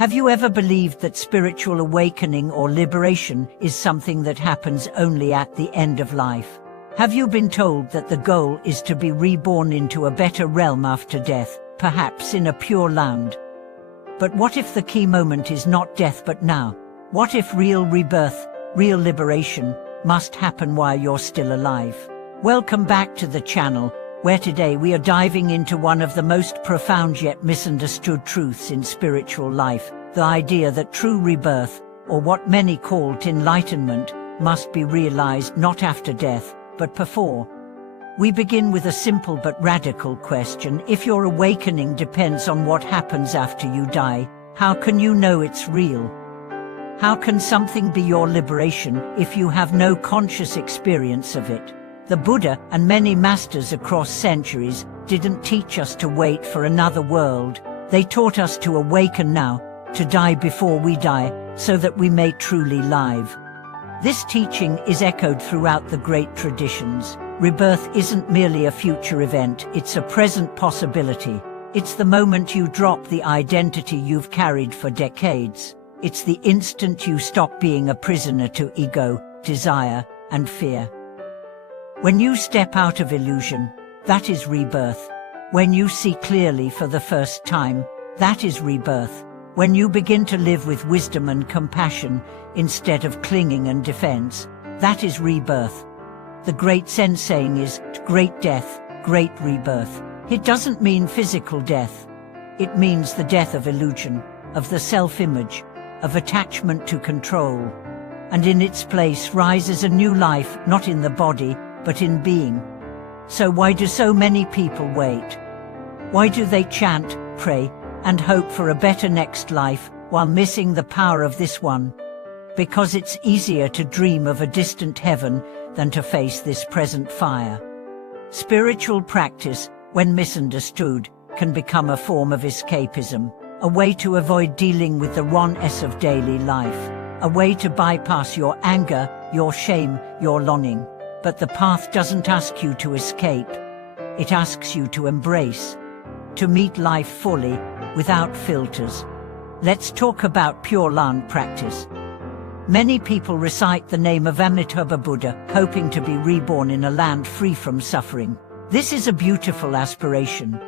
Have you ever believed that spiritual awakening or liberation is something that happens only at the end of life? Have you been told that the goal is to be reborn into a better realm after death, perhaps in a pure land? But what if the key moment is not death but now? What if real rebirth, real liberation, must happen while you're still alive? Welcome back to the channel, where today we are diving into one of the most profound yet misunderstood truths in spiritual life, the idea that true rebirth, or what many called enlightenment, must be realized not after death, but before. We begin with a simple but radical question. If your awakening depends on what happens after you die, how can you know it's real? How can something be your liberation if you have no conscious experience of it? The Buddha and many masters across centuries didn't teach us to wait for another world. They taught us to awaken now, to die before we die, so that we may truly live. This teaching is echoed throughout the great traditions. Rebirth isn't merely a future event, it's a present possibility. It's the moment you drop the identity you've carried for decades. It's the instant you stop being a prisoner to ego, desire, and fear. When you step out of illusion, that is rebirth. When you see clearly for the first time, that is rebirth. When you begin to live with wisdom and compassion, instead of clinging and defense, that is rebirth. The great Zen saying is, great death, great rebirth. It doesn't mean physical death. It means the death of illusion, of the self-image, of attachment to control. And in its place rises a new life, not in the body, but in being. So why do so many people wait? Why do they chant, pray, and hope for a better next life, while missing the power of this one? Because it's easier to dream of a distant heaven than to face this present fire. Spiritual practice, when misunderstood, can become a form of escapism, a way to avoid dealing with the rawness of daily life, a way to bypass your anger, your shame, your longing. But the path doesn't ask you to escape. It asks you to embrace, to meet life fully, without filters. Let's talk about Pure Land practice. Many people recite the name of Amitabha Buddha, hoping to be reborn in a land free from suffering. This is a beautiful aspiration.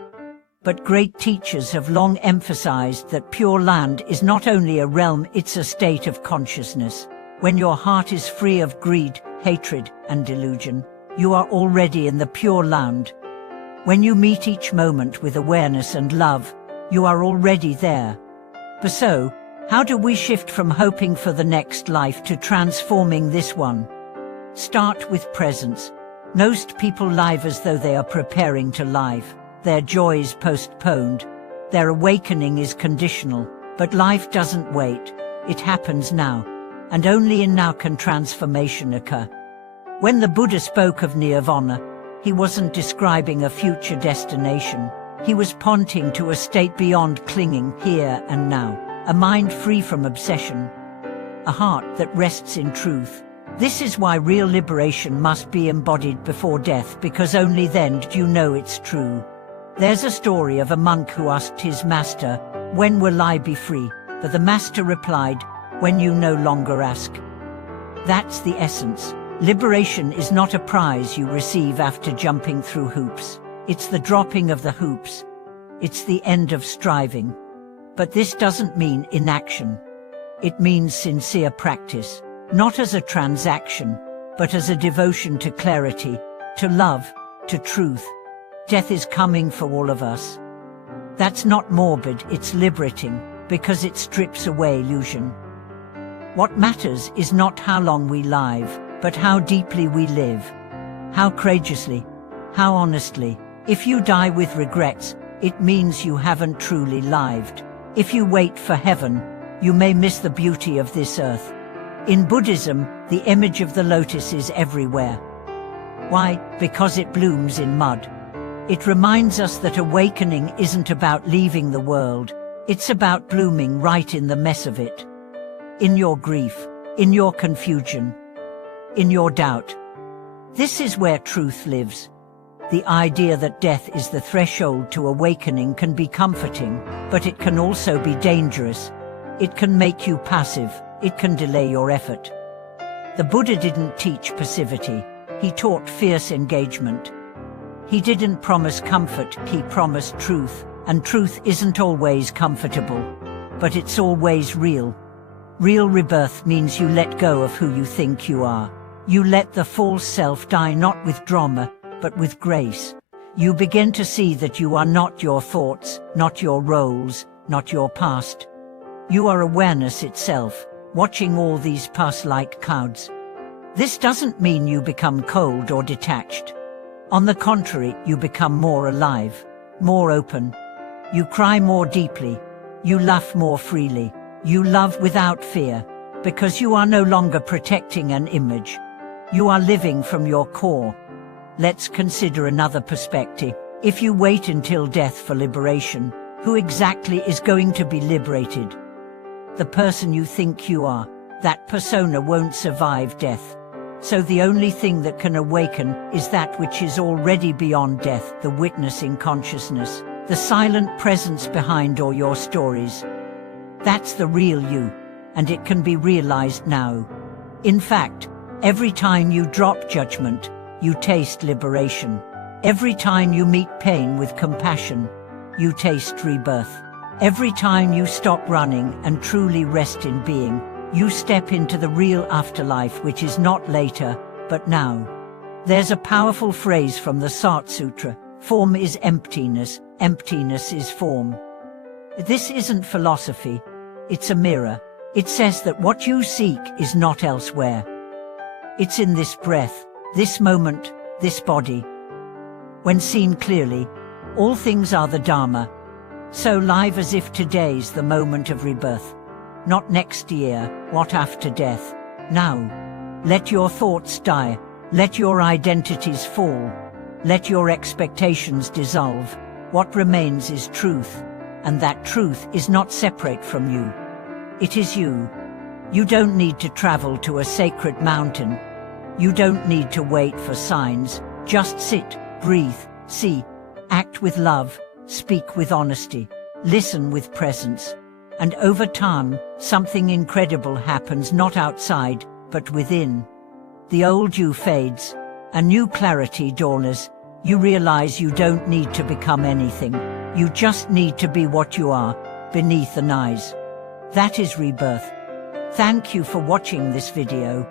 But great teachers have long emphasized that Pure Land is not only a realm, it's a state of consciousness. When your heart is free of greed, hatred, and delusion, you are already in the Pure Land. When you meet each moment with awareness and love, you are already there. But so, how do we shift from hoping for the next life to transforming this one? Start with presence. Most people live as though they are preparing to live. Their joy is postponed. Their awakening is conditional. But life doesn't wait. It happens now. And only in now can transformation occur. When the Buddha spoke of nirvana, he wasn't describing a future destination. He was pointing to a state beyond clinging, here and now. A mind free from obsession. A heart that rests in truth. This is why real liberation must be embodied before death, because only then do you know it's true. There's a story of a monk who asked his master, "When will I be free?" But the master replied, "When you no longer ask." That's the essence. Liberation is not a prize you receive after jumping through hoops. It's the dropping of the hoops. It's the end of striving. But this doesn't mean inaction. It means sincere practice, not as a transaction, but as a devotion to clarity, to love, to truth. Death is coming for all of us. That's not morbid, it's liberating, because it strips away illusion. What matters is not how long we live, but how deeply we live. How courageously, how honestly. If you die with regrets, it means you haven't truly lived. If you wait for heaven, you may miss the beauty of this earth. In Buddhism, the image of the lotus is everywhere. Why? Because it blooms in mud. It reminds us that awakening isn't about leaving the world. It's about blooming right in the mess of it. In your grief, in your confusion, in your doubt. This is where truth lives. The idea that death is the threshold to awakening can be comforting, but it can also be dangerous. It can make you passive. It can delay your effort. The Buddha didn't teach passivity. He taught fierce engagement. He didn't promise comfort, he promised truth. And truth isn't always comfortable, but it's always real. Real rebirth means you let go of who you think you are. You let the false self die, not with drama, but with grace. You begin to see that you are not your thoughts, not your roles, not your past. You are awareness itself, watching all these pass like clouds. This doesn't mean you become cold or detached. On the contrary, you become more alive, more open. You cry more deeply. You laugh more freely. You love without fear, because you are no longer protecting an image. You are living from your core. Let's consider another perspective. If you wait until death for liberation, who exactly is going to be liberated? The person you think you are. That persona won't survive death. So the only thing that can awaken is that which is already beyond death, the witnessing consciousness, the silent presence behind all your stories. That's the real you, and it can be realized now. In fact, every time you drop judgment, you taste liberation. Every time you meet pain with compassion, you taste rebirth. Every time you stop running and truly rest in being, you step into the real afterlife, which is not later, but now. There's a powerful phrase from the Sat Sutra: form is emptiness, emptiness is form. This isn't philosophy, it's a mirror. It says that what you seek is not elsewhere. It's in this breath, this moment, this body. When seen clearly, all things are the Dharma. So live as if today's the moment of rebirth. Not next year, what after death. Now. Let your thoughts die. Let your identities fall. Let your expectations dissolve. What remains is truth. And that truth is not separate from you. It is you. You don't need to travel to a sacred mountain. You don't need to wait for signs. Just sit, breathe, see, act with love, speak with honesty, listen with presence. And over time, something incredible happens, not outside, but within. The old you fades, a new clarity dawns. You realize you don't need to become anything. You just need to be what you are, beneath the eyes. That is rebirth. Thank you for watching this video.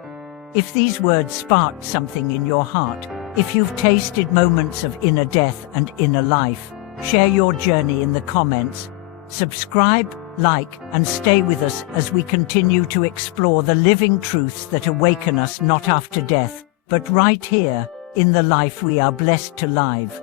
If these words sparked something in your heart, if you've tasted moments of inner death and inner life, share your journey in the comments. Subscribe, like, and stay with us as we continue to explore the living truths that awaken us not after death, but right here, in the life we are blessed to live.